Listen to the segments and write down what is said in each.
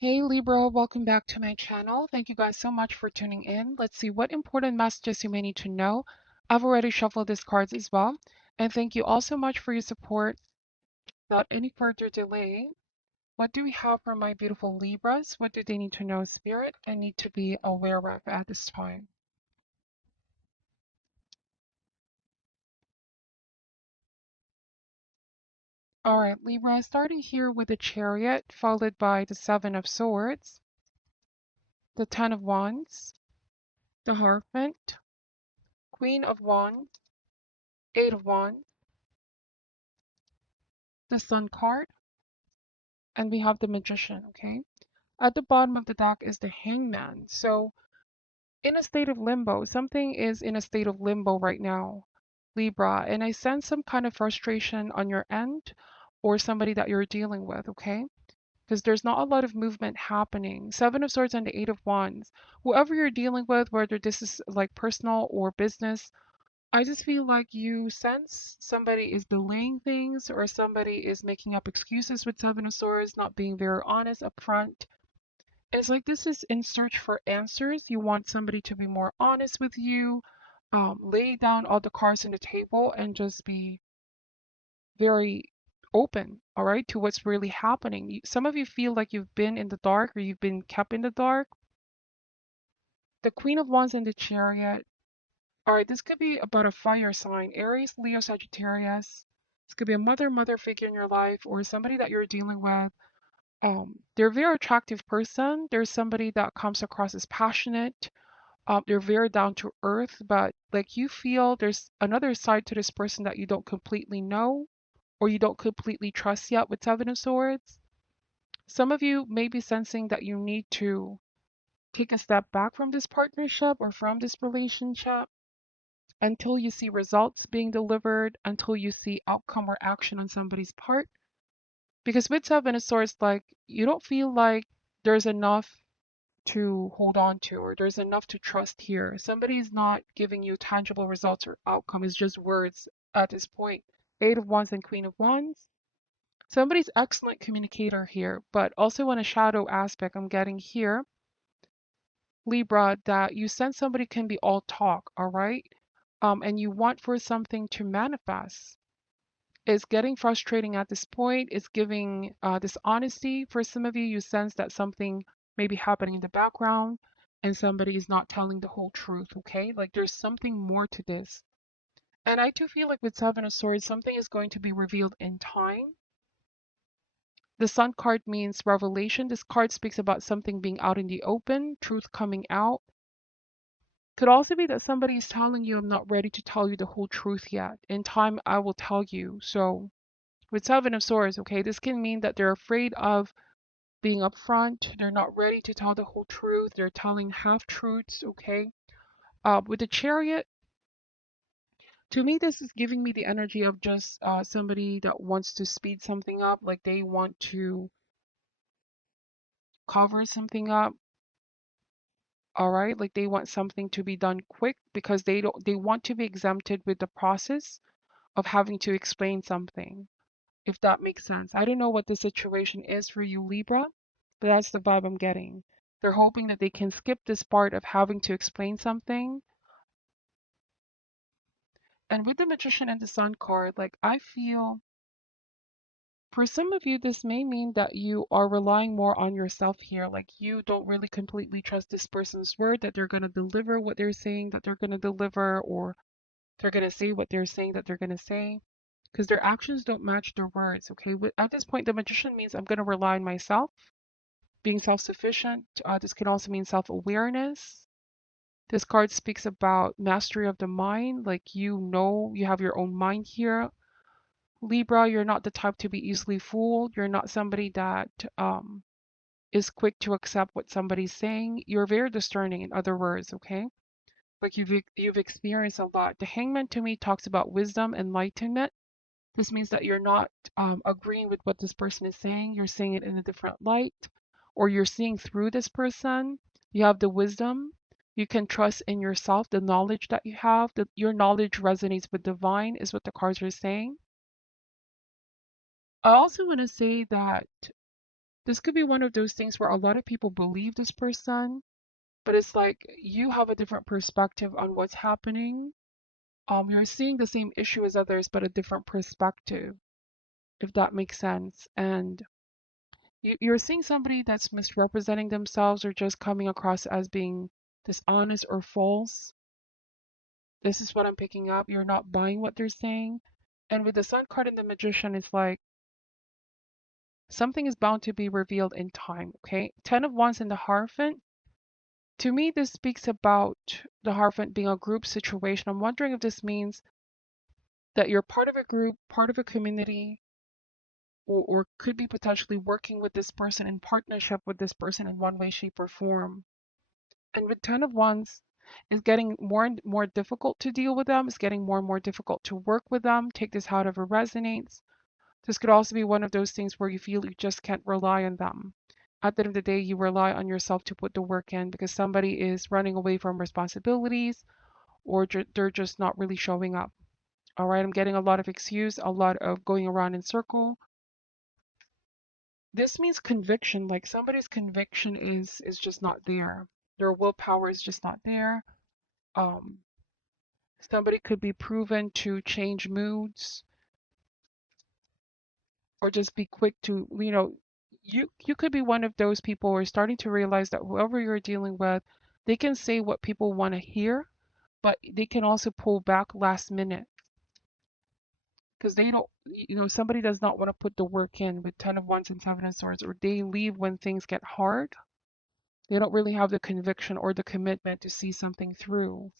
Hey Libra, welcome back to my channel. Thank you guys so much for tuning in. Let's see what important messages you may need to know. I've already shuffled these cards as well. And thank you all so much for your support. Without any further delay, what do we have for my beautiful Libras? What do they need to know, Spirit, and need to be aware of at this time? All right, Libra, starting here with the Chariot, followed by the Seven of Swords, the Ten of Wands, the Hierophant, Queen of Wands, Eight of Wands, the Sun card, and we have the Magician, okay? At the bottom of the deck is the Hangman. So, in a state of limbo, something is in a state of limbo right now, Libra, and I sense some kind of frustration on your end or somebody that you're dealing with, okay? Because there's not a lot of movement happening. Seven of Swords and the Eight of Wands. Whoever you're dealing with, whether this is like personal or business, I just feel like you sense somebody is delaying things or somebody is making up excuses with Seven of Swords, not being very honest upfront. It's like this is in search for answers. You want somebody to be more honest with you, lay down all the cards on the table and just be very open, all right, to what's really happening. Some of you feel like you've been in the dark or you've been kept in the dark. The Queen of Wands and the Chariot. All right, this could be about a fire sign, Aries, Leo, Sagittarius. This could be a mother figure in your life or somebody that you're dealing with. They're a very attractive person. There's somebody that comes across as passionate. They're very down to earth, but like you feel there's another side to this person that you don't completely know or you don't completely trust yet with Seven of Swords. Some of you may be sensing that you need to take a step back from this partnership or from this relationship until you see results being delivered, until you see outcome or action on somebody's part. Because with Seven of Swords, like you don't feel like there's enough to hold on to or there's enough to trust here. Somebody's not giving you tangible results or outcome. It's just words at this point. Eight of Wands and Queen of Wands. Somebody's excellent communicator here, but also on a shadow aspect I'm getting here, Libra, that you sense somebody can be all talk, all right? And you want for something to manifest. It's getting frustrating at this point. It's giving dishonesty. For some of you, you sense that something may be happening in the background and somebody is not telling the whole truth, okay? Like there's something more to this. And I do feel like with Seven of Swords, something is going to be revealed in time. The Sun card means revelation. This card speaks about something being out in the open, truth coming out. Could also be that somebody is telling you, I'm not ready to tell you the whole truth yet. In time, I will tell you. So with Seven of Swords, okay, this can mean that they're afraid of being upfront. They're not ready to tell the whole truth. They're telling half truths, okay? With the Chariot, to me, this is giving me the energy of just somebody that wants to speed something up, like they want to cover something up, all right? Like they want something to be done quick because they want to be exempted with the process of having to explain something, if that makes sense. I don't know what the situation is for you, Libra, but that's the vibe I'm getting. They're hoping that they can skip this part of having to explain something. And with the Magician and the Sun card, like I feel for some of you, this may mean that you are relying more on yourself here. Like you don't really completely trust this person's word that they're going to deliver what they're saying that they're going to deliver, or they're going to say what they're saying that they're going to say, because their actions don't match their words. Okay. At this point, the Magician means I'm going to rely on myself, being self sufficient. This can also mean self awareness. This card speaks about mastery of the mind. Like you have your own mind here. Libra, you're not the type to be easily fooled. You're not somebody that is quick to accept what somebody's saying. You're very discerning, in other words, okay? Like you've experienced a lot. The Hangman to me talks about wisdom, enlightenment. This means that you're not agreeing with what this person is saying. You're seeing it in a different light, or you're seeing through this person. You have the wisdom. You can trust in yourself, the knowledge that you have. That your knowledge resonates with divine, is what the cards are saying. I also want to say that This could be one of those things where a lot of people believe this person, but it's like you have a different perspective on what's happening. You're seeing the same issue as others, but a different perspective, if that makes sense. And you're seeing somebody that's misrepresenting themselves or just coming across as being dishonest or false. This is what I'm picking up. You're not buying what they're saying. And with the Sun card and the Magician, it's like something is bound to be revealed in time, okay? 10 of Wands in the Hierophant. To me, this speaks about the Hierophant being a group situation. I'm wondering if this means that you're part of a group, part of a community, or could be potentially working with this person in partnership with this person in one way, shape, or form. And with 10 of Wands, it's getting more and more difficult to deal with them. It's getting more and more difficult to work with them. Take this however resonates. This could also be one of those things where you feel you just can't rely on them. At the end of the day, you rely on yourself to put the work in because somebody is running away from responsibilities or they're just not really showing up. All right, I'm getting a lot of excuse, a lot of going around in circle. This means conviction, like somebody's conviction is just not there. Their willpower is just not there. Um, Somebody could be proven to change moods or just be quick to, you could be one of those people who are starting to realize that whoever you're dealing with, they can say what people want to hear, but they can also pull back last minute because they don't, somebody does not want to put the work in with 10 of Wands and 7 of Swords, or they leave when things get hard. They don't really have the conviction or the commitment to see something through.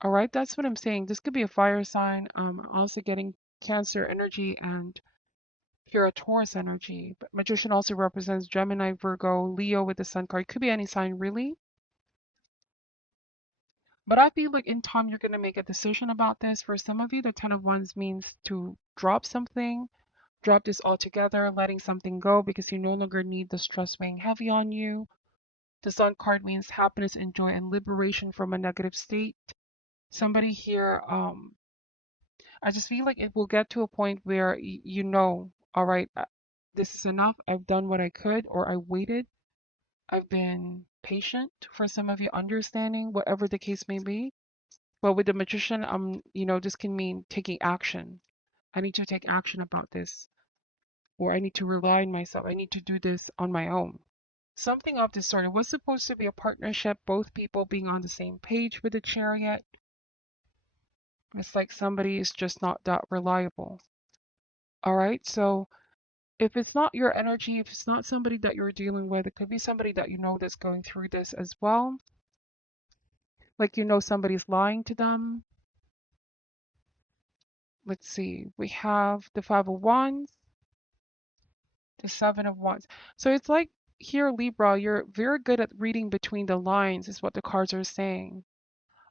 All right, that's what I'm saying. This could be a fire sign. Also getting Cancer energy and pure Taurus energy. But Magician also represents Gemini, Virgo, Leo with the Sun card. Could be any sign really. But I feel like in time you're going to make a decision about this. For some of you, the 10 of Wands means to drop something, drop this altogether, letting something go because you no longer need the stress weighing heavy on you. The Sun card means happiness and joy and liberation from a negative state. Somebody here, I just feel like it will get to a point where all right, this is enough. I've done what I could, or I waited. I've been patient for some of you, understanding whatever the case may be. But with the Magician, this can mean taking action. I need to take action about this, or I need to rely on myself. I need to do this on my own. Something of this sort. It was supposed to be a partnership, both people being on the same page with the Chariot. It's like somebody is just not that reliable. All right, so if it's not your energy, if it's not somebody that you're dealing with, it could be somebody that you know that's going through this as well. Like somebody's lying to them. Let's see, we have the 5 of Wands, the 7 of Wands. So it's like here, Libra, you're very good at reading between the lines, is what the cards are saying.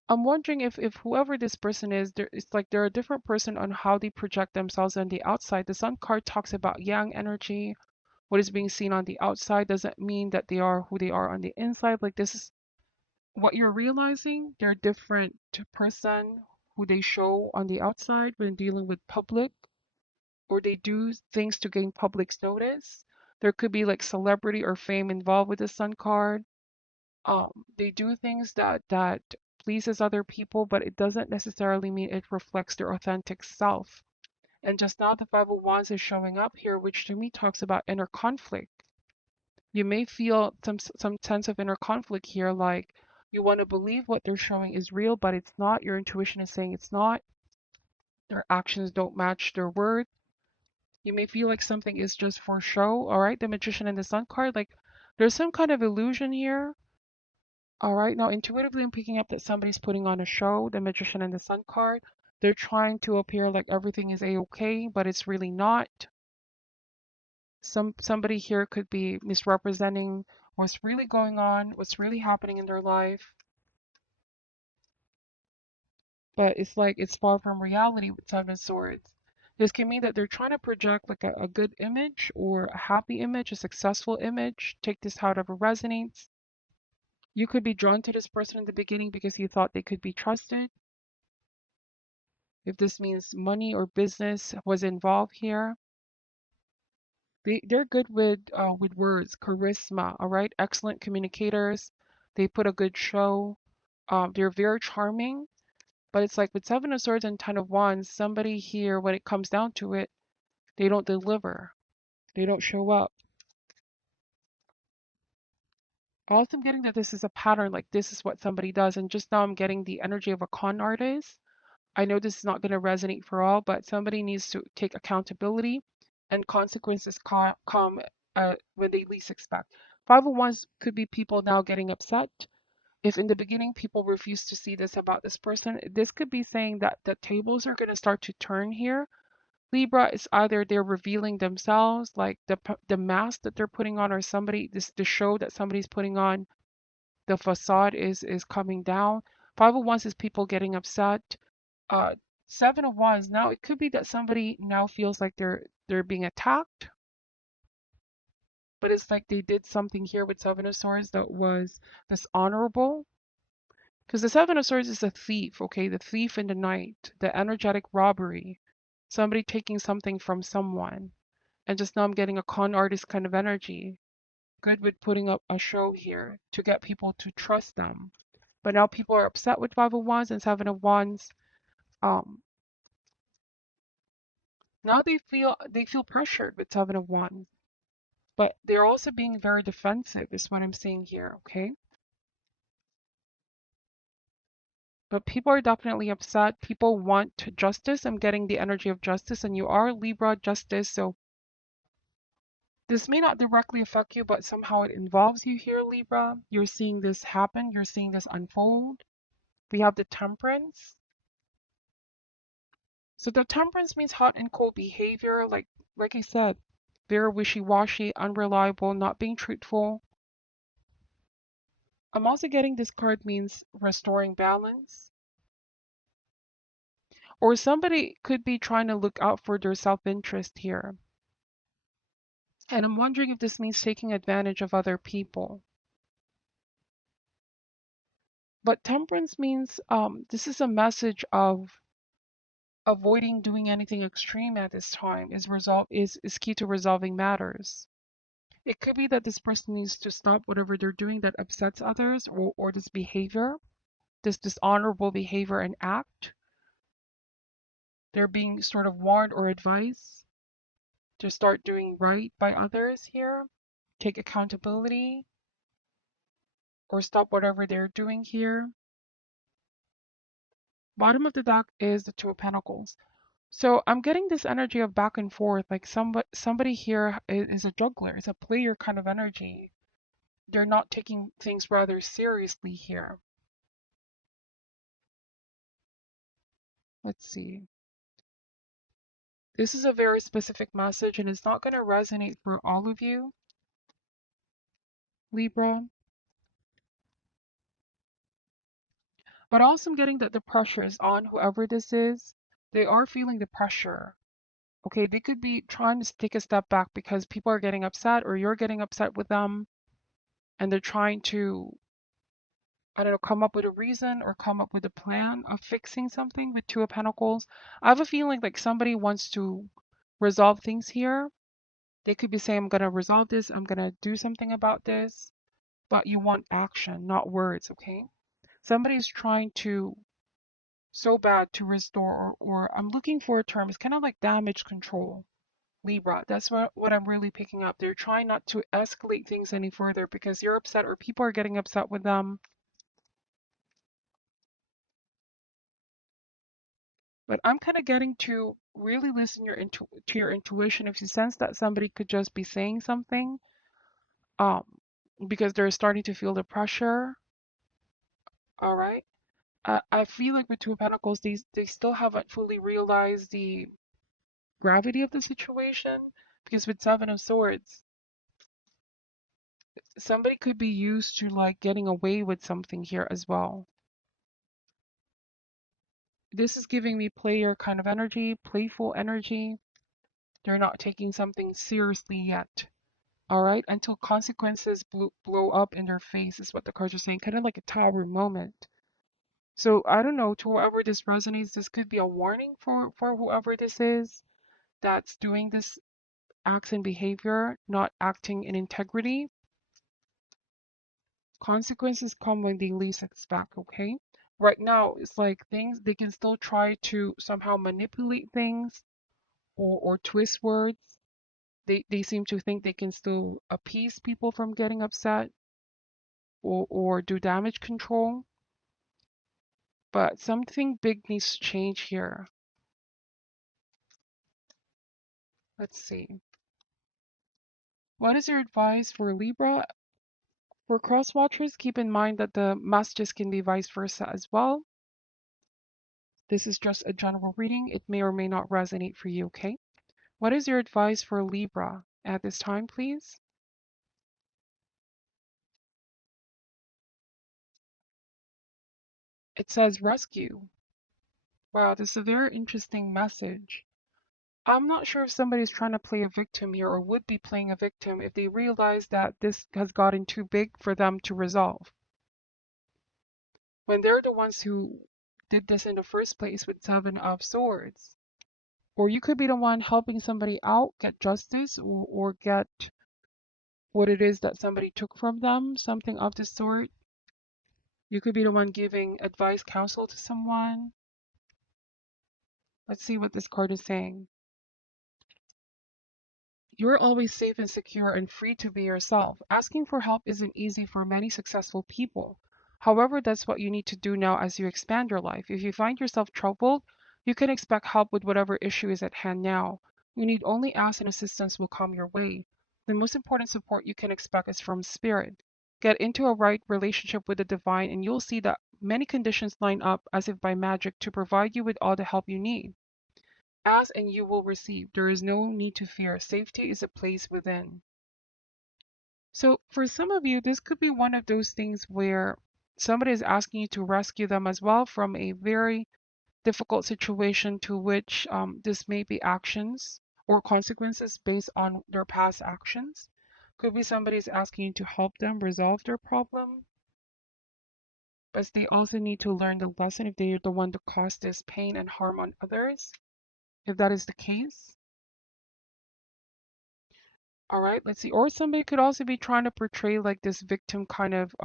I'm wondering if whoever this person is, it's like they're a different person on how they project themselves on the outside. The Sun card talks about yang energy. What is being seen on the outside doesn't mean that they are who they are on the inside. Like this is what you're realizing. They're a different person who they show on the outside when dealing with public, or they do things to gain public's notice. There could be like celebrity or fame involved with the Sun card. They do things that pleases other people, but it doesn't necessarily mean it reflects their authentic self. And just now the 5 of Wands is showing up here, which to me talks about inner conflict. You may feel some sense of inner conflict here, like you want to believe what they're showing is real, but it's not. Your intuition is saying it's not. Their actions don't match their words. You may feel like something is just for show. All right, the Magician and the Sun card, like there's some kind of illusion here. All right, now intuitively I'm picking up that somebody's putting on a show, the Magician and the Sun card. They're trying to appear like everything is a-okay, but it's really not. Somebody here could be misrepresenting what's really going on, what's really happening in their life. But it's like it's far from reality with 7 of Swords. This can mean that they're trying to project like a good image or a happy image, a successful image. Take this however resonates. You could be drawn to this person in the beginning because you thought they could be trusted. If this means money or business was involved here, They're good with words, charisma, all right? Excellent communicators. They put a good show. They're very charming, but it's like with Seven of Swords and Ten of Wands, somebody here, when it comes down to it, they don't deliver. They don't show up. Also, I'm getting that this is a pattern, like this is what somebody does. And just now I'm getting the energy of a con artist. I know this is not going to resonate for all, but somebody needs to take accountability and consequences come when they least expect. Five of Wands could be people now getting upset. If in the beginning people refuse to see this about this person, this could be saying that the tables are going to start to turn here. Libra is either they're revealing themselves, like the mask that they're putting on, or somebody this the show that somebody's putting on, the facade is coming down. Five of Wands is people getting upset. uh Seven of Wands, now it could be that somebody now feels like they're being attacked, but it's like they did something here with Seven of Swords that was dishonorable, because the Seven of Swords is a thief, okay? The thief in the night, the energetic robbery, somebody taking something from someone. And just now I'm getting a con artist kind of energy, good with putting up a show here to get people to trust them. But now people are upset with Five of Wands and Seven of Wands. um Now they feel pressured with Seven of Wands, but they're also being very defensive, is what I'm seeing here, okay? But people are definitely upset. People want justice. I'm getting the energy of justice, and you are Libra justice, so this may not directly affect you, but somehow it involves you here, Libra. You're seeing this happen. You're seeing this unfold. We have the Temperance. So the Temperance means hot and cold behavior, like I said, very wishy-washy, unreliable, not being truthful. I'm also getting this card means restoring balance. Or somebody could be trying to look out for their self-interest here. And I'm wondering if this means taking advantage of other people. But temperance means this is a message of avoiding doing anything extreme at this time is key to resolving matters. It could be that this person needs to stop whatever they're doing that upsets others, or this behavior, this dishonorable behavior and act. They're being sort of warned or advised to start doing right by others here, take accountability, or stop whatever they're doing here. Bottom of the deck is the Two of Pentacles. So I'm getting this energy of back and forth, like somebody here is a juggler, is a player kind of energy. They're not taking things rather seriously here. Let's see. This is a very specific message, and it's not going to resonate for all of you, Libra. But also I'm getting that the pressure is on whoever this is. They are feeling the pressure. Okay, they could be trying to take a step back because people are getting upset, or you're getting upset with them, and they're trying to, I don't know, come up with a reason or come up with a plan of fixing something with Two of Pentacles. I have a feeling like somebody wants to resolve things here. They could be saying, I'm going to resolve this, I'm going to do something about this, but you want action, not words, okay? Somebody's trying to so bad to restore, or I'm looking for a term, it's kind of like damage control. Libra, that's what I'm really picking up. They're trying not to escalate things any further because you're upset or people are getting upset with them. But I'm kind of getting to really listen to your intuition. If you sense that somebody could just be saying something, um, because they're starting to feel the pressure, all right? I feel like with Two of Pentacles, they still haven't fully realized the gravity of the situation, because with Seven of Swords, somebody could be used to like getting away with something here as well. This is giving me player kind of energy, playful energy. They're not taking something seriously yet. All right, until consequences blow up in their face is what the cards are saying, kind of like a tower moment. So I don't know, to whoever this resonates, this could be a warning for whoever this is that's doing this acts and behavior not acting in integrity. Consequences come when they least expect, okay? Right now, it's like things, they can still try to somehow manipulate things or twist words. They seem to think they can still appease people from getting upset or do damage control. But something big needs to change here. Let's see. What is your advice for Libra? For cross watchers, keep in mind that the messages can be vice versa as well. This is just a general reading. It may or may not resonate for you, okay? What is your advice for Libra at this time, please? It says rescue. Wow, this is a very interesting message. I'm not sure if somebody's trying to play a victim here or would be playing a victim if they realize that this has gotten too big for them to resolve. When they're the ones who did this in the first place with Seven of Swords. Or you could be the one helping somebody out, get justice, or get what it is that somebody took from them, something of the sort. You could be the one giving advice, counsel to someone. Let's see what this card is saying. You're always safe and secure and free to be yourself. Asking for help isn't easy for many successful people. However, that's what you need to do now as you expand your life. If you find yourself troubled, you can expect help with whatever issue is at hand now. You need only ask and assistance will come your way. The most important support you can expect is from spirit. Get into a right relationship with the divine and you'll see that many conditions line up as if by magic to provide you with all the help you need. Ask and you will receive. There is no need to fear. Safety is a place within. So, for some of you, this could be one of those things where somebody is asking you to rescue them as well from a very difficult situation to which this may be actions or consequences based on their past actions. Could be somebody is asking you to help them resolve their problem, but they also need to learn the lesson if they are the one to cause this pain and harm on others. If that is the case, all right, let's see. Or somebody could also be trying to portray like this victim kind of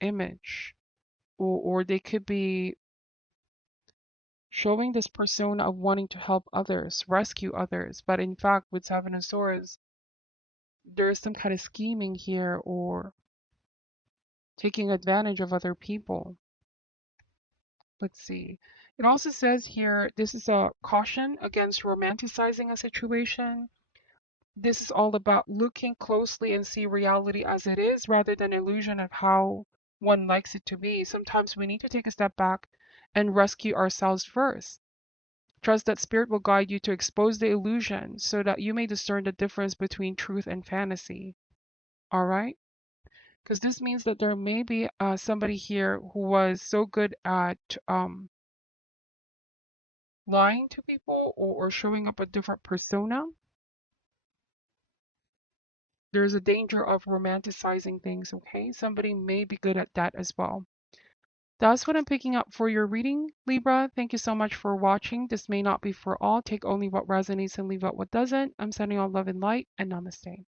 image. Or they could be showing this persona of wanting to help others, rescue others. But in fact, with Seven of Swords, there is some kind of scheming here or taking advantage of other people. Let's see. It also says here, this is a caution against romanticizing a situation. This is all about looking closely and see reality as it is rather than illusion of how one likes it to be. Sometimes we need to take a step back and rescue ourselves first. Trust that spirit will guide you to expose the illusion so that you may discern the difference between truth and fantasy. All right? Because this means that there may be somebody here who was so good at lying to people or showing up a different persona. There's a danger of romanticizing things, okay? Somebody may be good at that as well. That's what I'm picking up for your reading, Libra. Thank you so much for watching. This may not be for all. Take only what resonates and leave out what doesn't. I'm sending all love and light, and namaste.